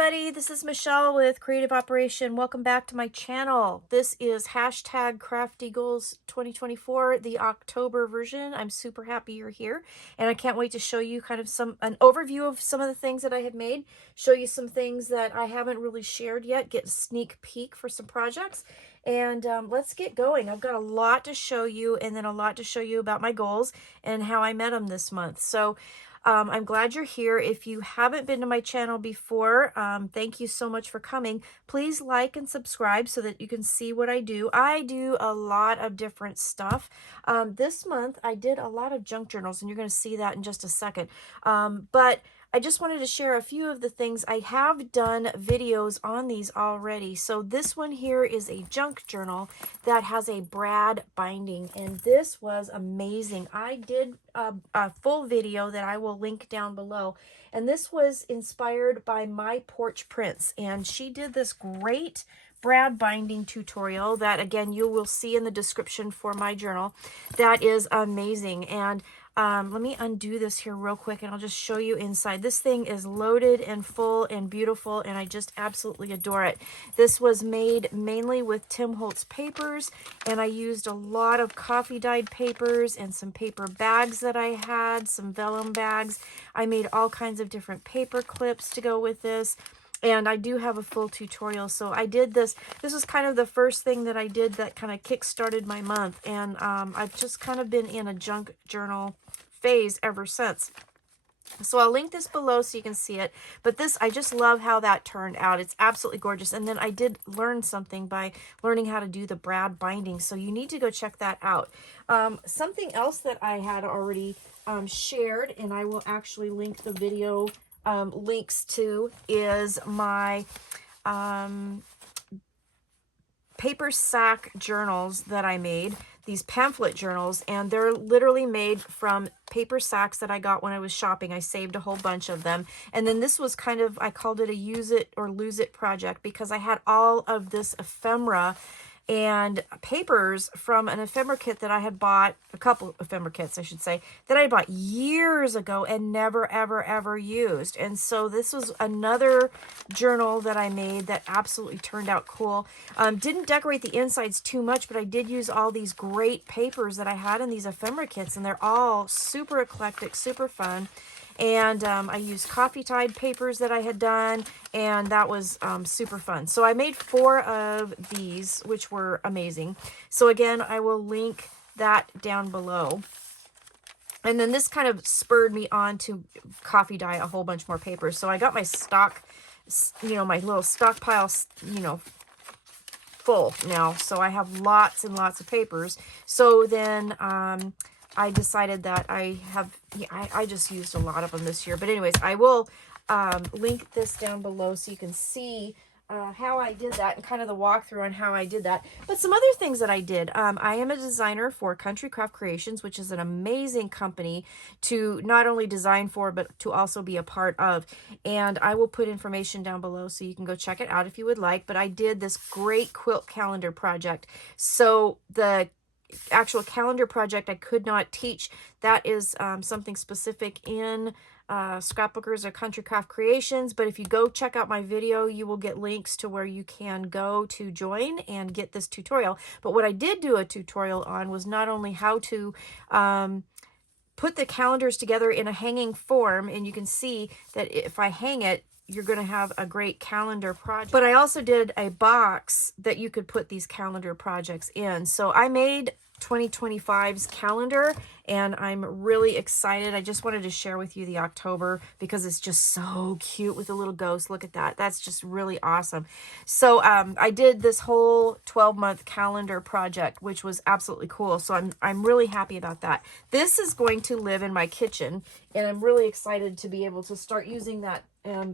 everybody, this is Michelle with Creative Operation. Welcome back to my channel. This is hashtag Crafty Goals 2024, the October version. I'm super happy you're here, and I can't wait to show you kind of an overview of some of the things that I have made, show you some things that I haven't really shared yet, get a sneak peek for some projects, and let's get going. I've got a lot to show you, and then a lot to show you about my goals and how I met them this month. So I'm glad you're here. If you haven't been to my channel before, thank you so much for coming. Please like and subscribe so that you can see what I do. I do a lot of different stuff. This month I did a lot of junk journals, and you're going to see that in just a second. But I just wanted to share a few of the things. I have done videos on these already. So this one here is a junk journal that has a brad binding, and this was amazing. I did a full video that I will link down below, and this was inspired by My Porch Prints, and she did this great brad binding tutorial that, again, you will see in the description for my journal. That is amazing. And let me undo this here real quick, and I'll just show you inside. This thing is loaded and full and beautiful, and I just absolutely adore it. This was made mainly with Tim Holtz papers, and I used a lot of coffee dyed papers and some paper bags that I had, some vellum bags. I made all kinds of different paper clips to go with this. And I do have a full tutorial. So I did this. This was kind of the first thing that I did that kind of kick-started my month. And I've just kind of been in a junk journal phase ever since. So I'll link this below so you can see it. But this, I just love how that turned out. It's absolutely gorgeous. And then I did learn something by learning how to do the brad binding. So you need to go check that out. Something else that I had already shared, and I will actually link the video links to, is my paper sack journals that I made, these pamphlet journals, and they're literally made from paper sacks that I got when I was shopping. I saved a whole bunch of them. And then this was kind of, I called it a use it or lose it project, because I had all of this ephemera and papers from an ephemera kit that I had bought, a couple ephemera kits, I should say, that I bought years ago and never, ever, ever used. And so this was another journal that I made that absolutely turned out cool. Didn't decorate the insides too much, but I did use all these great papers that I had in these ephemera kits, and they're all super eclectic, super fun. And I used coffee dyed papers that I had done, and that was super fun. So I made 4 of these, which were amazing. So again, I will link that down below. And then this kind of spurred me on to coffee dye a whole bunch more papers. So I got my stock, my little stockpile, full now. So I have lots and lots of papers. So then I decided that I just used a lot of them this year. But anyways, I will link this down below so you can see how I did that and kind of the walkthrough on how I did that. But some other things that I did. I am a designer for Country Craft Creations, which is an amazing company to not only design for, but to also be a part of. And I will put information down below so you can go check it out if you would like. But I did this great quilt calendar project. So the actual calendar project I could not teach. That is something specific in Scrapbookers or Country Craft Creations, but if you go check out my video, you will get links to where you can go to join and get this tutorial. But what I did do a tutorial on was not only how to put the calendars together in a hanging form, and you can see that if I hang it, you're going to have a great calendar project. But I also did a box that you could put these calendar projects in. So I made 2025's calendar, and I'm really excited. I just wanted to share with you the October because it's just so cute with the little ghost. Look at that. That's just really awesome. So I did this whole 12-month calendar project, which was absolutely cool. So I'm really happy about that. This is going to live in my kitchen, and I'm really excited to be able to start using that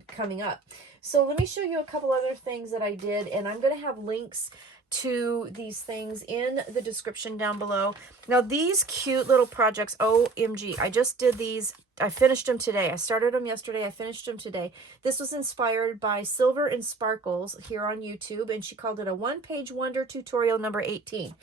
coming up. So let me show you a couple other things that I did, and I'm going to have links to these things in the description down below. Now these cute little projects, OMG, I just did these. I finished them today. I started them yesterday. I finished them today. This was inspired by Silver and Sparkles here on YouTube, and she called it a one-page wonder tutorial number 18.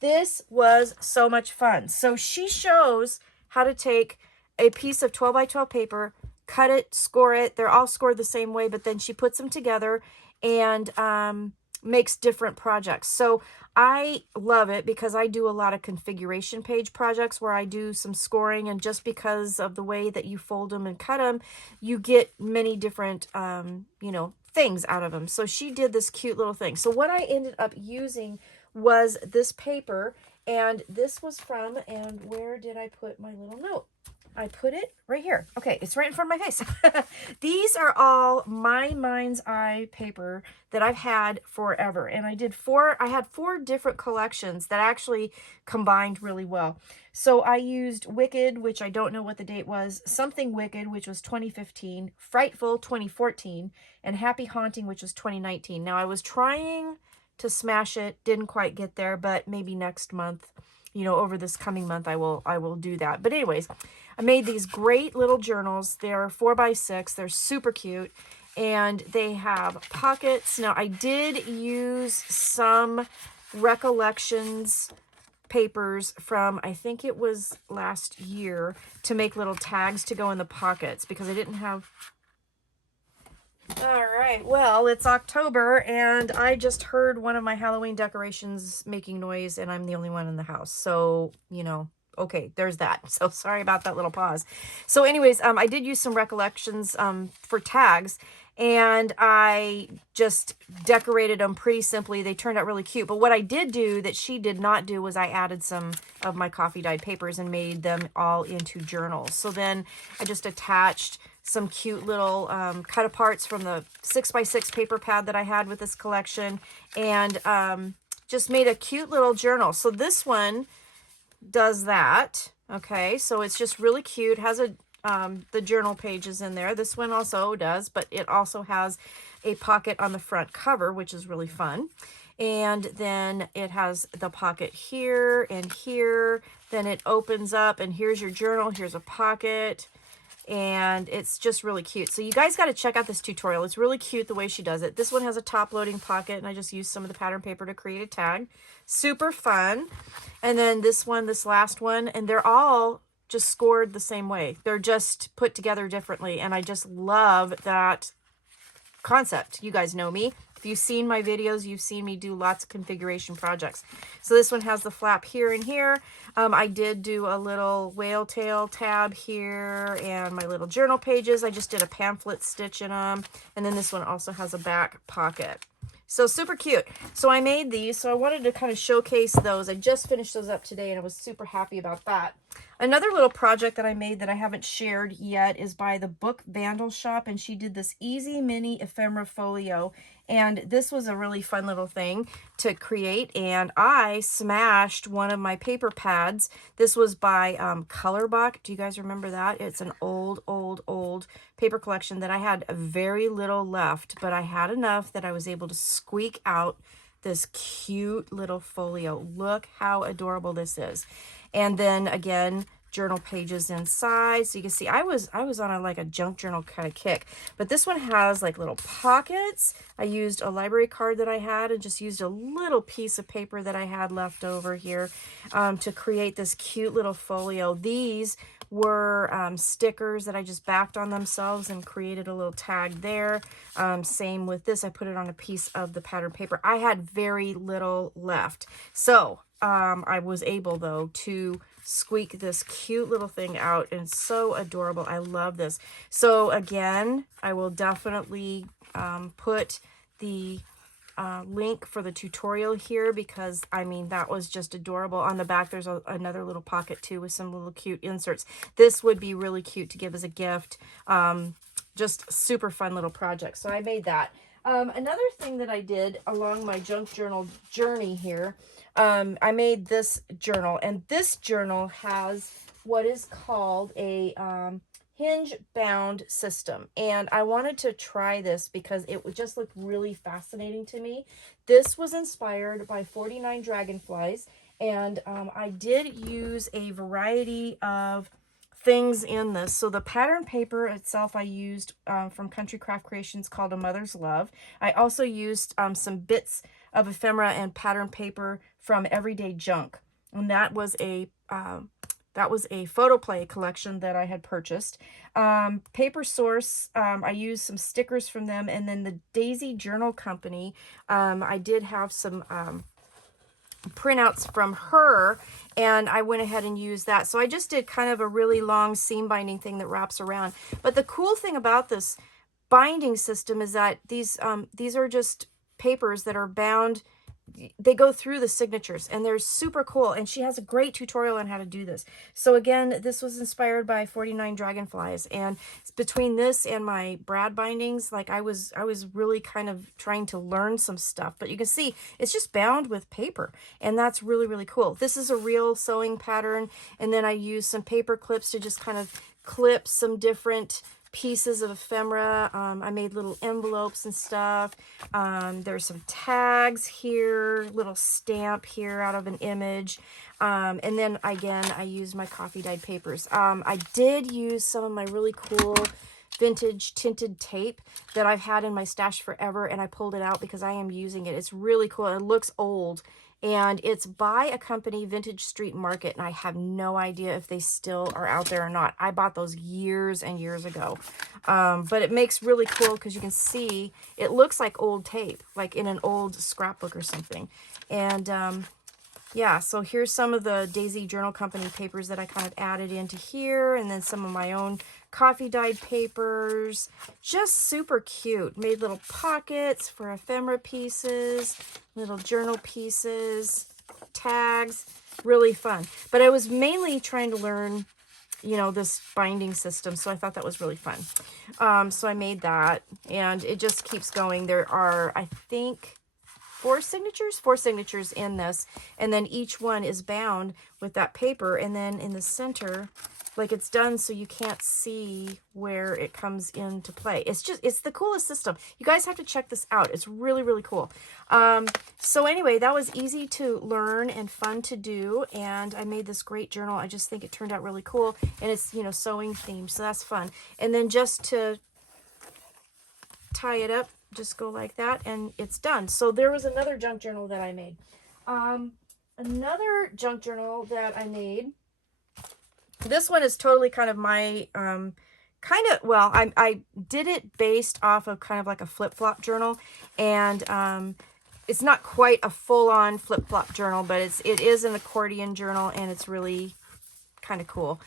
This was so much fun. So she shows how to take a piece of 12 by 12 paper, cut it, score it. They're all scored the same way, but then she puts them together and makes different projects. So I love it because I do a lot of configuration page projects where I do some scoring, and just because of the way that you fold them and cut them, you get many different, you know, things out of them. So she did this cute little thing. So what I ended up using was this paper, and this was from, and where did I put my little note? I put it right here. Okay, it's right in front of my face. These are all my mind's eye paper that I've had forever. And I had four different collections that actually combined really well. So I used Wicked, which I don't know what the date was, Something Wicked, which was 2015, Frightful 2014, and Happy Haunting, which was 2019. Now I was trying to smash it, didn't quite get there, but maybe next month, you know, over this coming month, I will do that. But anyways, I made these great little journals. They're 4x6. They're super cute, and they have pockets. Now, I did use some Recollections papers from, I think it was last year, to make little tags to go in the pockets because I didn't have... All right, well, it's October, and I just heard one of my Halloween decorations making noise, and I'm the only one in the house. So, you know, okay, there's that. So sorry about that little pause. So anyways, I did use some Recollections for tags, and I just decorated them pretty simply. They turned out really cute. But what I did do that she did not do was I added some of my coffee dyed papers and made them all into journals. So then I just attached some cute little cut aparts from the 6x6 paper pad that I had with this collection, and just made a cute little journal. So this one does that. Okay, so it's just really cute. Has a the journal pages in there. This one also does, but it also has a pocket on the front cover, which is really fun. And then it has the pocket here and here. Then it opens up, and here's your journal. Here's a pocket. And it's just really cute. So you guys got to check out this tutorial. It's really cute the way she does it. This one has a top loading pocket, and I just used some of the pattern paper to create a tag. Super fun. And then this one, this last one, and they're all just scored the same way. They're just put together differently, and I just love that concept. You guys know me. If you've seen my videos, you've seen me do lots of configuration projects. So this one has the flap here and here. I did do a little whale tail tab here, and my little journal pages. I just did a pamphlet stitch in them. And then this one also has a back pocket. So super cute. So I made these, so I wanted to kind of showcase those. I just finished those up today, and I was super happy about that. Another little project that I made that I haven't shared yet is by the Book Vandal Shop, and she did this easy mini ephemera folio, and this was a really fun little thing to create, and I smashed one of my paper pads. This was by Colorbach. Do you guys remember that? It's an old paper collection that I had very little left, but I had enough that I was able to squeak out this cute little folio. Look how adorable this is. And then again, journal pages inside. So you can see I was on like a junk journal kind of kick. But this one has like little pockets. I used a library card that I had and just used a little piece of paper that I had left over here to create this cute little folio. These were stickers that I just backed on themselves and created a little tag there. Same with this. I put it on a piece of the pattern paper. I had very little left. So I was able, though, to squeak this cute little thing out, and it's so adorable. I love this. So again, I will definitely put the link for the tutorial here, because I mean, that was just adorable. On the back, there's another little pocket too with some little cute inserts. This would be really cute to give as a gift. Just super fun little project. So I made that. Another thing that I did along my junk journal journey here, I made this journal, and this journal has what is called a hinge bound system, and I wanted to try this because it would just look really fascinating to me. This was inspired by 49 Dragonflies, and I did use a variety of things in this. So the pattern paper itself I used from Country Craft Creations called A Mother's Love. I also used some bits of ephemera and pattern paper from Everyday Junk, and that was a that was a photoplay collection that I had purchased. Paper Source, I used some stickers from them, and then the Daisy Journal Company, I did have some printouts from her, and I went ahead and used that. So I just did kind of a really long seam binding thing that wraps around. But the cool thing about this binding system is that these are just papers that are bound. They go through the signatures, and they're super cool, and she has a great tutorial on how to do this. So again, this was inspired by 49 Dragonflies, and between this and my brad bindings, like I was really kind of trying to learn some stuff. But you can see it's just bound with paper, and that's really, really cool. This is a real sewing pattern, and then I used some paper clips to just kind of clip some different pieces of ephemera. I made little envelopes and stuff. There's some tags here, little stamp here out of an image. And then again, I used my coffee dyed papers. I did use some of my really cool vintage tinted tape that I've had in my stash forever, and I pulled it out because I am using it. It's really cool. It looks old, and it's by a company, Vintage Street Market, and I have no idea if they still are out there or not. I bought those years and years ago. But it makes really cool because you can see it looks like old tape, like in an old scrapbook or something. And yeah, so here's some of the Daisy Journal Company papers that I kind of added into here, and then some of my own coffee dyed papers. Just super cute. Made little pockets for ephemera pieces, little journal pieces, tags. Really fun. But I was mainly trying to learn, you know, this binding system, so I thought that was really fun. So I made that, and it just keeps going. There are, I think, four signatures in this, and then each one is bound with that paper, and then in the center, like, it's done so you can't see where it comes into play. It's the coolest system. You guys have to check this out. It's really, really cool. So anyway, that was easy to learn and fun to do, and I made this great journal. I just think it turned out really cool, and it's, you know, sewing themed, so that's fun. And then just to tie it up, just go like that, and it's done. So there was another junk journal that I made. Another junk journal that I made, this one is totally kind of my well, I did it based off of kind of like a flip-flop journal, and it's not quite a full-on flip-flop journal, but it is an accordion journal, and it's really kind of cool.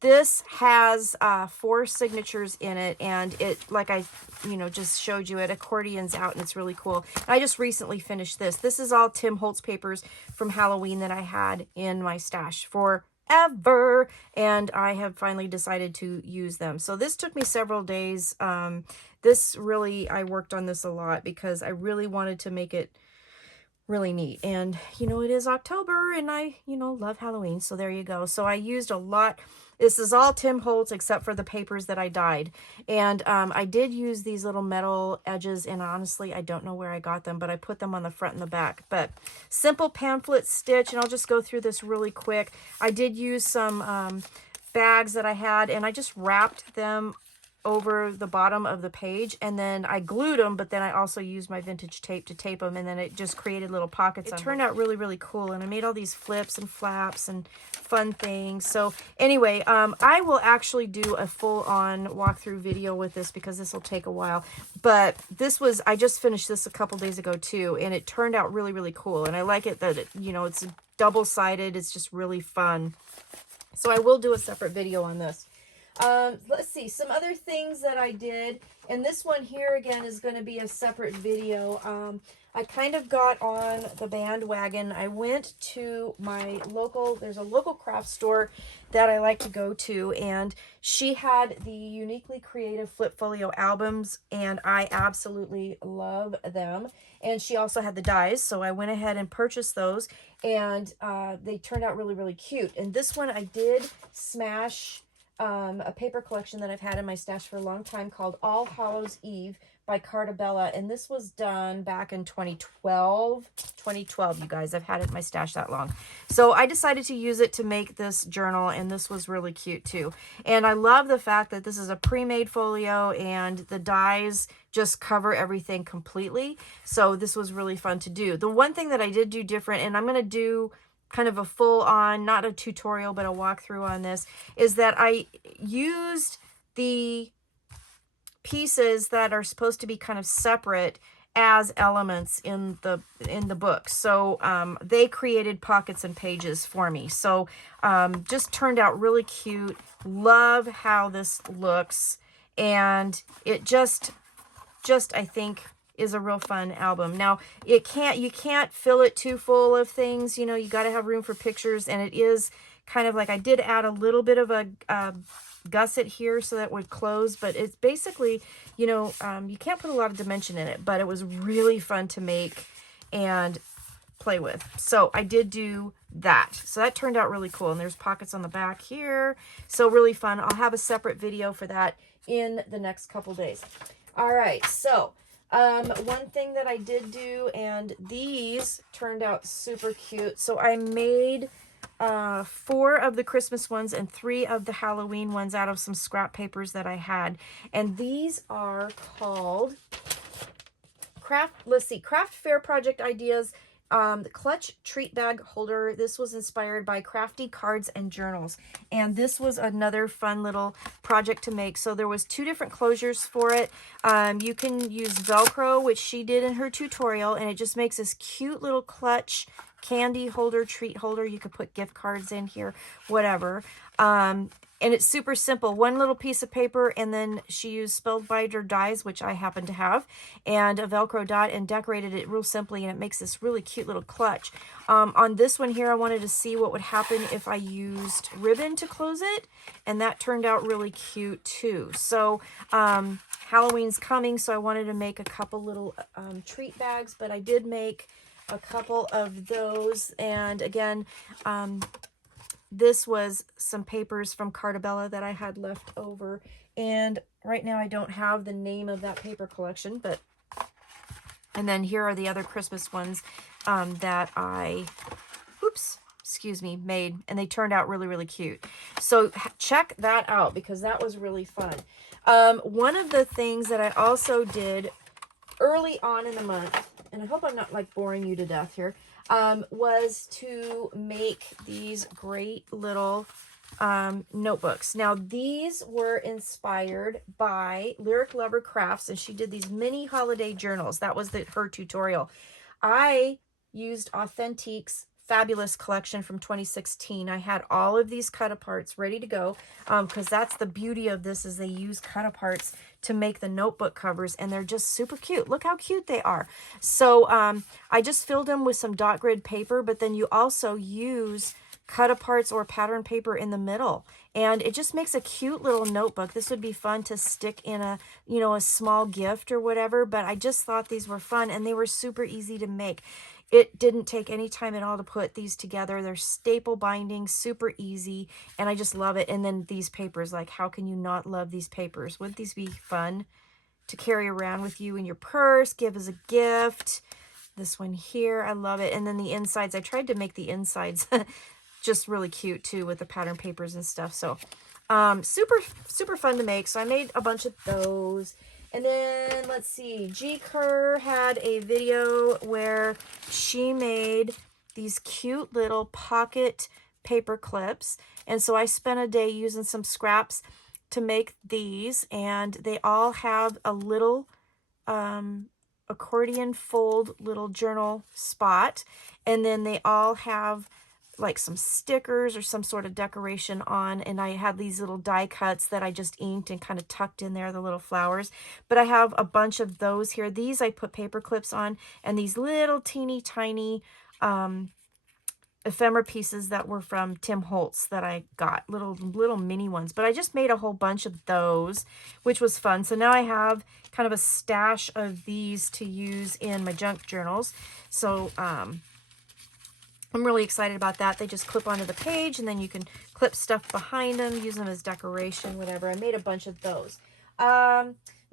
This has 4 signatures in it, and it, like I, you know, just showed you, it accordions out, and it's really cool. And I just recently finished this. This is all Tim Holtz papers from Halloween that I had in my stash forever, and I have finally decided to use them. So this took me several days. This really, I worked on this a lot because I really wanted to make it really neat. And, you know, it is October, and I, you know, love Halloween. So there you go. So I used a lot. This is all Tim Holtz except for the papers that I dyed. And I did use these little metal edges, and honestly, I don't know where I got them, but I put them on the front and the back. But simple pamphlet stitch, and I'll just go through this really quick. I did use some bags that I had, and I just wrapped them over the bottom of the page, and then I glued them, but then I also used my vintage tape to tape them, and then it just created little pockets. It turned out really, really cool, and I made all these flips and flaps and fun things. So anyway, I will actually do a full-on walkthrough video with this because this will take a while, but this was, I just finished this a couple days ago too, and it turned out really, really cool, and I like it that, you know, it's double-sided. It's just really fun. So I will do a separate video on this. Let's see, some other things that I did, and this one here again is going to be a separate video. I kind of got on the bandwagon. I went to my local, there's a local craft store that I like to go to, and she had the Uniquely Creative Flip Folio albums, and I absolutely love them. And she also had the dies, so I went ahead and purchased those, and they turned out really, really cute. And this one I did smash a paper collection that I've had in my stash for a long time called All Hallows Eve by Cartabella, and this was done back in 2012, you guys. I've had it in my stash that long. So I decided to use it to make this journal, and this was really cute too. And I love the fact that this is a pre-made folio, and the dies just cover everything completely. So this was really fun to do. The one thing that I did do different, and I'm going to do kind of a full-on, not a tutorial, but a walkthrough on this, is that I used the pieces that are supposed to be kind of separate as elements in the book. So they created pockets and pages for me. So just turned out really cute. Love how this looks, and it just I think is a real fun album. Now you can't fill it too full of things, you know, you got to have room for pictures, and it is kind of like, I did add a little bit of a gusset here so that it would close, but it's basically, you know, you can't put a lot of dimension in it, but it was really fun to make and play with. So I did do that. So that turned out really cool. And there's pockets on the back here. So really fun. I'll have a separate video for that in the next couple days. All right. So one thing that I did do, and these turned out super cute. So I made 4 of the Christmas ones and 3 of the Halloween ones out of some scrap papers that I had. And these are called Craft Fair Project Ideas. The clutch treat bag holder. This was inspired by crafty cards and journals, and this was another fun little project to make. So there was 2 different closures for it. You can use Velcro, which she did in her tutorial, and it just makes this cute little clutch candy holder, treat holder. You could put gift cards in here, whatever. And it's super simple. 1 little piece of paper, and then she used Spellbinder dies, which I happen to have, and a Velcro dot, and decorated it real simply, and it makes this really cute little clutch. On this one here, I wanted to see what would happen if I used ribbon to close it, and that turned out really cute too. So Halloween's coming, so I wanted to make a couple little treat bags, but I did make a couple of those. And again, this was some papers from Cartabella that I had left over. And right now I don't have the name of that paper collection, but, and then here are the other Christmas ones that I, made, and they turned out really, really cute. So check that out, because that was really fun. One of the things that I also did early on in the month, and I hope I'm not like boring you to death here, was to make these great little notebooks. Now these were inspired by Lyric Lover Crafts, and she did these mini holiday journals. That was her tutorial. I used Authentique's Fabulous collection from 2016. I had all of these cut aparts ready to go, because that's the beauty of this, is they use cut aparts to make the notebook covers, and they're just super cute. Look how cute they are. So I just filled them with some dot grid paper, but then you also use cut aparts or pattern paper in the middle, and it just makes a cute little notebook. This would be fun to stick in a, you know, a small gift or whatever, but I just thought these were fun, and they were super easy to make. It didn't take any time at all to put these together. They're staple binding, super easy, and I just love it. And then these papers, like, how can you not love these papers? Wouldn't these be fun to carry around with you in your purse, give as a gift? This one here, I love it. And then the insides, I tried to make the insides just really cute too with the pattern papers and stuff. So super fun to make. So I made a bunch of those. And then let's see, G Kerr had a video where she made these cute little pocket paper clips. And so I spent a day using some scraps to make these, and they all have a little accordion fold little journal spot. And then they all have like some stickers or some sort of decoration on, and I had these little die cuts that I just inked and kind of tucked in there, the little flowers. But I have a bunch of those here. These I put paper clips on, and these little teeny tiny ephemera pieces that were from Tim Holtz that I got, little mini ones. But I just made a whole bunch of those, which was fun. So now I have kind of a stash of these to use in my junk journals. So I'm really excited about that. They just clip onto the page, and then you can clip stuff behind them, use them as decoration, whatever. I made a bunch of those.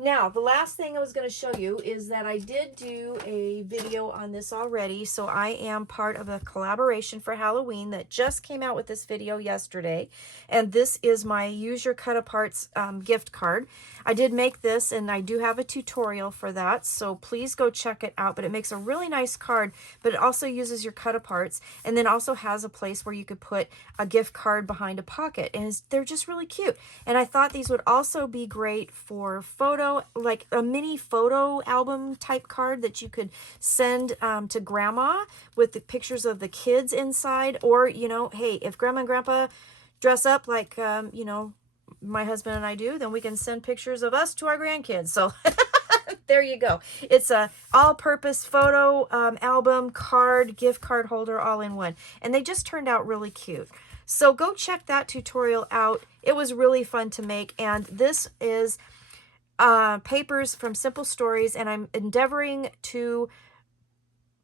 Now, the last thing I was going to show you is that I did do a video on this already. So I am part of a collaboration for Halloween that just came out with this video yesterday. And this is my Use Your Cut Aparts gift card. I did make this and I do have a tutorial for that. So please go check it out. But it makes a really nice card, but it also uses your cut aparts and then also has a place where you could put a gift card behind a pocket. And they're just really cute. And I thought these would also be great for photo, like a mini photo album type card that you could send to grandma with the pictures of the kids inside. Or, you know, hey, if grandma and grandpa dress up like, you know, my husband and I do, then we can send pictures of us to our grandkids. So there you go. It's a all-purpose photo album, card, gift card holder, all in one. And they just turned out really cute. So go check that tutorial out. It was really fun to make. And this is papers from Simple Stories. And I'm endeavoring to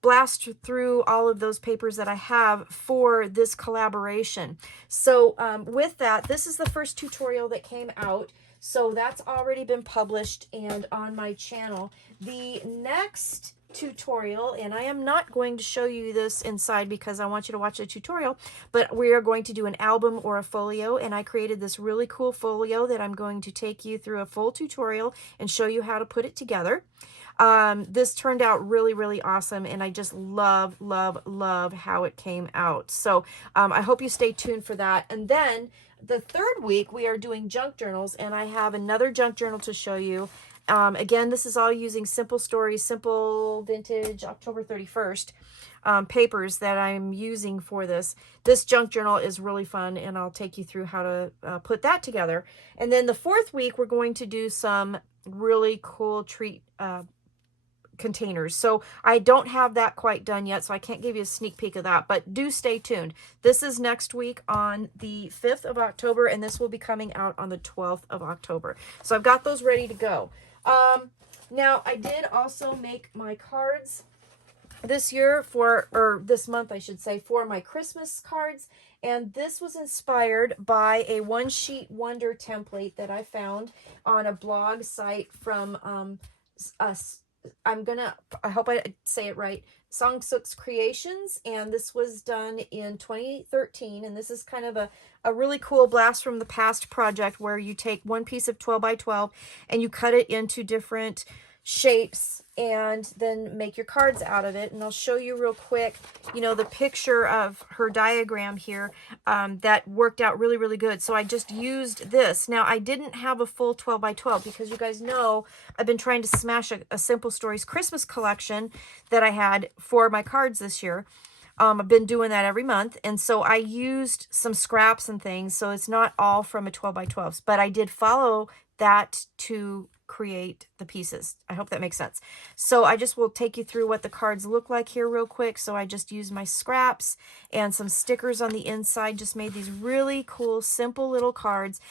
blast through all of those papers that I have for this collaboration. So with that, this is the first tutorial that came out. So that's already been published and on my channel. The next tutorial, and I am not going to show you this inside because I want you to watch the tutorial, but we are going to do an album or a folio, and I created this really cool folio that I'm going to take you through a full tutorial and show you how to put it together. This turned out really, really awesome, and I just love, love, love how it came out. So I hope you stay tuned for that. And then the third week, we are doing junk journals, and I have another junk journal to show you. Again, this is all using Simple Stories, Simple Vintage, October 31st papers that I'm using for this. This junk journal is really fun, and I'll take you through how to put that together. And then the fourth week, we're going to do some really cool treat containers. So I don't have that quite done yet, so I can't give you a sneak peek of that, but do stay tuned. This is next week on the 5th of October, and this will be coming out on the 12th of October. So I've got those ready to go. Now, I did also make my cards this year or this month, I should say, for my Christmas cards. And this was inspired by a One Sheet Wonder template that I found on a blog site from I hope I say it right, Songsook's Creations, and this was done in 2013, and this is kind of a really cool blast from the past project where you take one piece of 12 by 12 and you cut it into different shapes and then make your cards out of it. And I'll show you real quick, you know, the picture of her diagram here that worked out really, really good. So I just used this. Now, I didn't have a full 12 by 12 because you guys know I've been trying to smash a Simple Stories Christmas collection that I had for my cards this year. I've been doing that every month. And so I used some scraps and things. So it's not all from a 12 by 12s, but I did follow that to create the pieces. I hope that makes sense. So I just will take you through what the cards look like here real quick. So I just used my scraps and some stickers on the inside, just made these really cool, simple little cards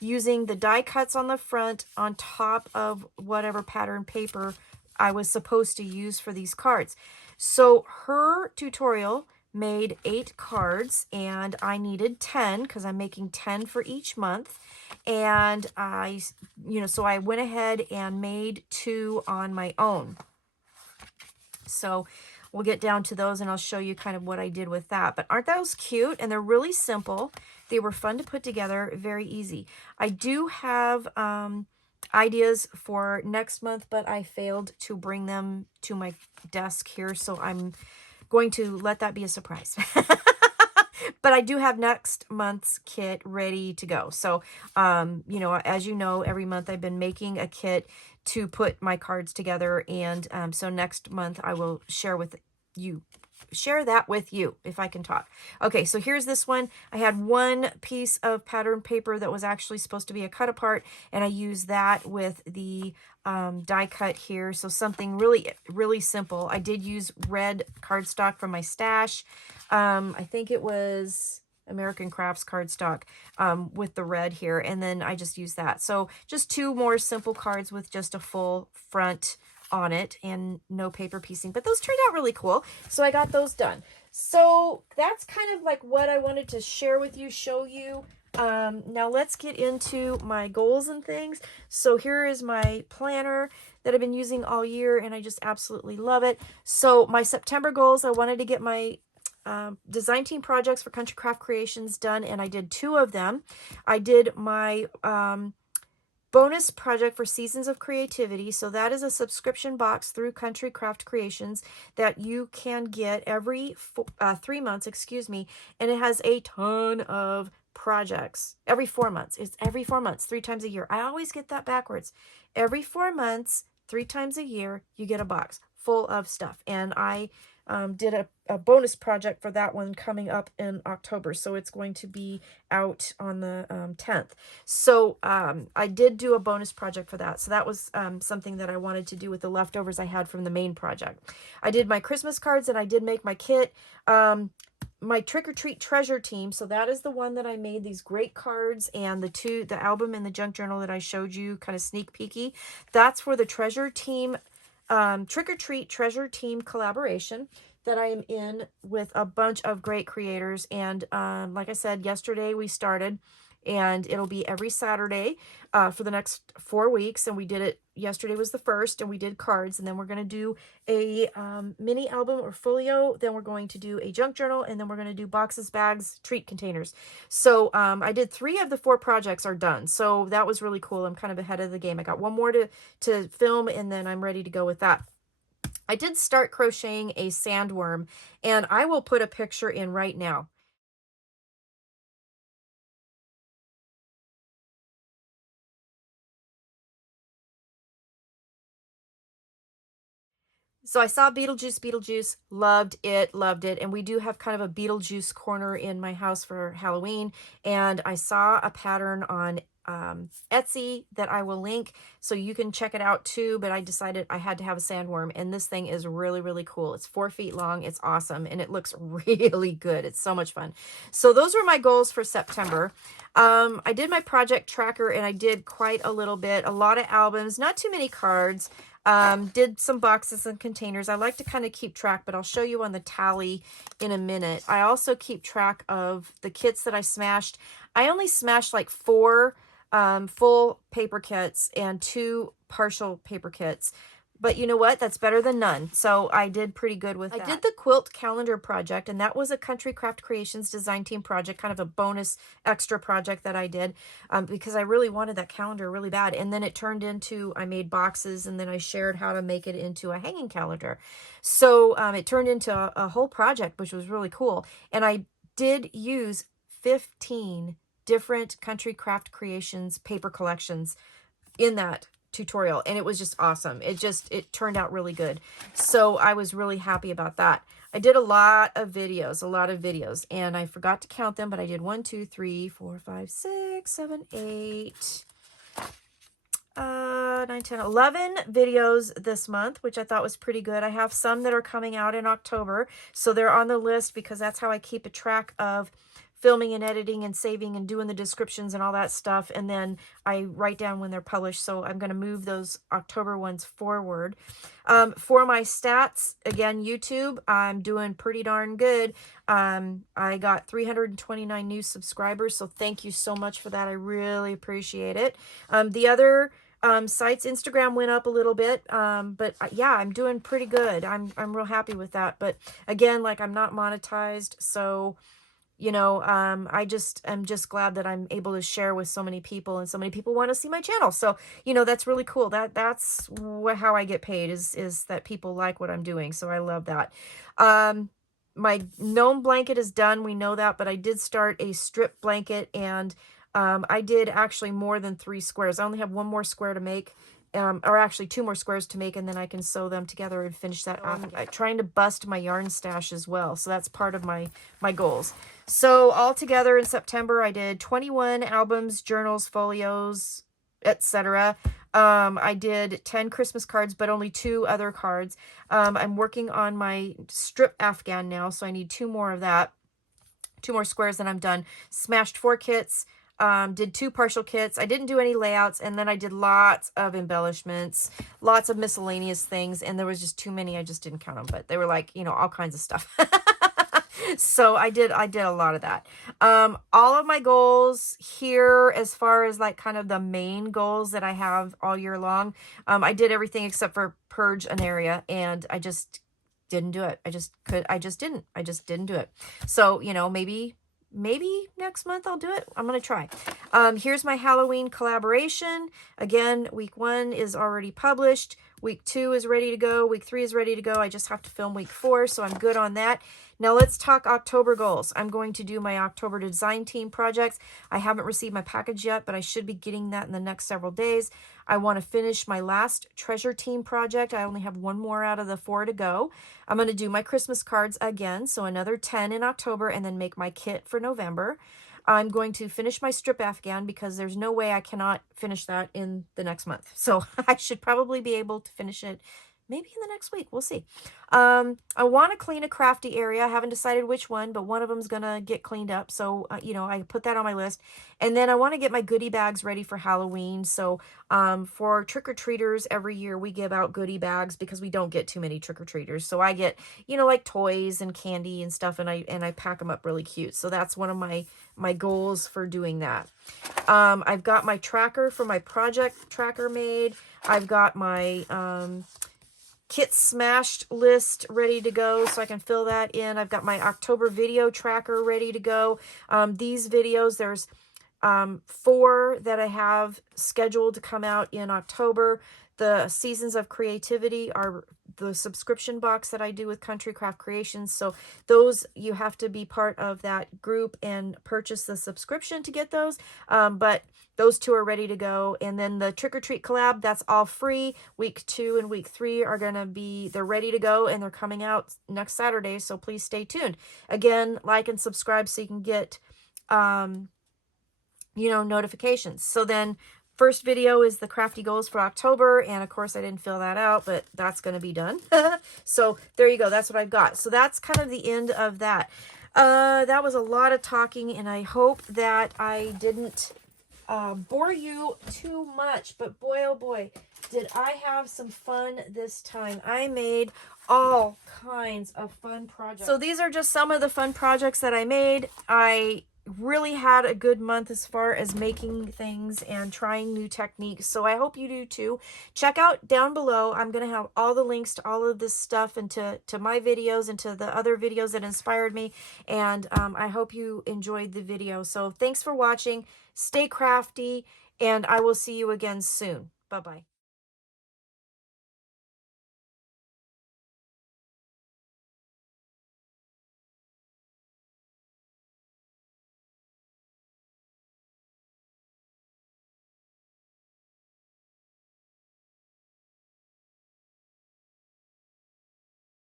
using the die cuts on the front on top of whatever pattern paper I was supposed to use for these cards. So her tutorial made 8 cards and I needed 10 because I'm making 10 for each month. And so I went ahead and made 2 on my own. So we'll get down to those and I'll show you kind of what I did with that. But aren't those cute? And they're really simple. They were fun to put together, very easy. I do have ideas for next month, but I failed to bring them to my desk here. So I'm going to let that be a surprise. But I do have next month's kit ready to go. So, as you know, every month I've been making a kit to put my cards together. And so next month I will share that with you if I can talk. Okay, so here's this one. I had one piece of pattern paper that was actually supposed to be a cut apart, and I used that with the die cut here. So something really, really simple. I did use red cardstock from my stash. I think it was American Crafts cardstock with the red here, and then I just used that. So just 2 more simple cards with just a full front on it and no paper piecing, but those turned out really cool. So I got those done. So that's kind of like what I wanted to share with you, show you. Now let's get into my goals and things. So here is my planner that I've been using all year, and I just absolutely love it. So my September goals, I wanted to get my design team projects for Country Craft Creations done, and I did 2 of them. I did my bonus project for Seasons of Creativity. So that is a subscription box through Country Craft Creations that you can get every 3 months, excuse me, and it has a ton of projects. Every 4 months. It's every 4 months, 3 times a year. I always get that backwards. Every 4 months, 3 times a year, you get a box full of stuff. And I did a bonus project for that one coming up in October. So it's going to be out on the 10th. So I did do a bonus project for that. So that was something that I wanted to do with the leftovers I had from the main project. I did my Christmas cards, and I did make my kit. My Trick or Treat Treasure Team. So that is the one that I made these great cards, and the album and the junk journal that I showed you kind of sneak peeky. That's for the Treasure Team, Trick or Treat Treasure Team collaboration that I am in with a bunch of great creators. And like I said, yesterday we started, and it'll be every Saturday for the next 4 weeks. And we did it, yesterday was the first, and we did cards, and then we're going to do a mini album or folio, then we're going to do a junk journal, and then we're going to do boxes, bags, treat containers. So I did 3 of the 4 projects are done, so that was really cool. I'm kind of ahead of the game. I got 1 more to film, and then I'm ready to go with that. I did start crocheting a sandworm, and I will put a picture in right now. So I saw Beetlejuice, loved it, and we do have kind of a Beetlejuice corner in my house for Halloween, and I saw a pattern on Etsy that I will link, so you can check it out too, but I decided I had to have a sandworm, and this thing is really, really cool. It's 4 feet long, it's awesome, and it looks really good. It's so much fun. So those were my goals for September. I did my project tracker, and I did quite a little bit, a lot of albums, not too many cards. Did some boxes and containers. I like to kind of keep track, but I'll show you on the tally in a minute. I also keep track of the kits that I smashed. I only smashed like 4 full paper kits and 2 partial paper kits. But you know what? That's better than none. So I did pretty good with that. I did the quilt calendar project, and that was a Country Craft Creations design team project, kind of a bonus extra project that I did because I really wanted that calendar really bad. And then it turned into, I made boxes, and then I shared how to make it into a hanging calendar. So it turned into a whole project, which was really cool. And I did use 15 different Country Craft Creations paper collections in that tutorial, and it was just awesome. It turned out really good. So I was really happy about that. I did a lot of videos, and I forgot to count them, but I did 1, 2, 3, 4, 5, 6, 7, 8, 9, 10, 11 videos this month, which I thought was pretty good. I have some that are coming out in October, so they're on the list because that's how I keep a track of filming and editing and saving and doing the descriptions and all that stuff, and then I write down when they're published. So I'm going to move those October ones forward. For my stats, again, YouTube, I'm doing pretty darn good. I got 329 new subscribers, so thank you so much for that. I really appreciate it. The other sites, Instagram went up a little bit, but yeah, I'm doing pretty good. I'm real happy with that. But again, like, I'm not monetized, so you know, I'm just glad that I'm able to share with so many people, and so many people want to see my channel. So, you know, that's really cool. That's how I get paid is that people like what I'm doing. So I love that. My gnome blanket is done. We know that, but I did start a strip blanket, and I did actually more than 3 squares. I only have 1 more square to make. Or actually 2 more squares to make, and then I can sew them together and finish that off. I'm trying to bust my yarn stash as well, so that's part of my goals. So all together in September, I did 21 albums, journals, folios, etc. I did 10 Christmas cards, but only 2 other cards. I'm working on my strip Afghan now, so I need 2 more of that. 2 more squares, and I'm done. Smashed 4 kits. Did 2 partial kits. I didn't do any layouts, and then I did lots of embellishments, lots of miscellaneous things, and there was just too many. I just didn't count them, but they were like, you know, all kinds of stuff. So I did a lot of that. All of my goals here, as far as like kind of the main goals that I have all year long, I did everything except for purge an area, and I just didn't do it. I just didn't do it. So, you know, maybe next month I'll do it. I'm going to try. Here's my Halloween collaboration. Again, week 1 is already published. Week 2 is ready to go. Week 3 is ready to go. I just have to film week 4, so I'm good on that. Now let's talk October goals. I'm going to do my October design team projects. I haven't received my package yet, but I should be getting that in the next several days. I want to finish my last treasure team project. I only have 1 more out of the 4 to go. I'm going to do my Christmas cards again, so another 10 in October, and then make my kit for November. I'm going to finish my strip Afghan because there's no way I cannot finish that in the next month. So I should probably be able to finish it maybe in the next week. We'll see. I want to clean a crafty area. I haven't decided which one, but one of them's going to get cleaned up. So, you know, I put that on my list. And then I want to get my goodie bags ready for Halloween. So for trick-or-treaters, every year we give out goodie bags because we don't get too many trick-or-treaters. So I get, you know, like toys and candy and stuff, and I pack them up really cute. So that's one of my goals for doing that. I've got my tracker for my project tracker made. I've got my kit smashed list ready to go, so I can fill that in. I've got my October video tracker ready to go. These videos, there's 4 that I have scheduled to come out in October. The Seasons of Creativity are the subscription box that I do with Country Craft Creations. So those, you have to be part of that group and purchase the subscription to get those. But those 2 are ready to go. And then the Trick or Treat collab, that's all free. Week 2 and week 3 are going to be, they're ready to go, and they're coming out next Saturday. So please stay tuned. Again, like and subscribe so you can get, you know, notifications. So then first video is the crafty goals for October, and of course I didn't fill that out, but that's going to be done. So there you go. That's what I've got. So that's kind of the end of that. That was a lot of talking, and I hope that I didn't bore you too much, but boy, oh boy, did I have some fun this time. I made all kinds of fun projects. So these are just some of the fun projects that I made. I really had a good month as far as making things and trying new techniques, so I hope you do too. Check out down below. I'm going to have all the links to all of this stuff, and to my videos and to the other videos that inspired me, and I hope you enjoyed the video. So thanks for watching. Stay crafty, and I will see you again soon. Bye-bye.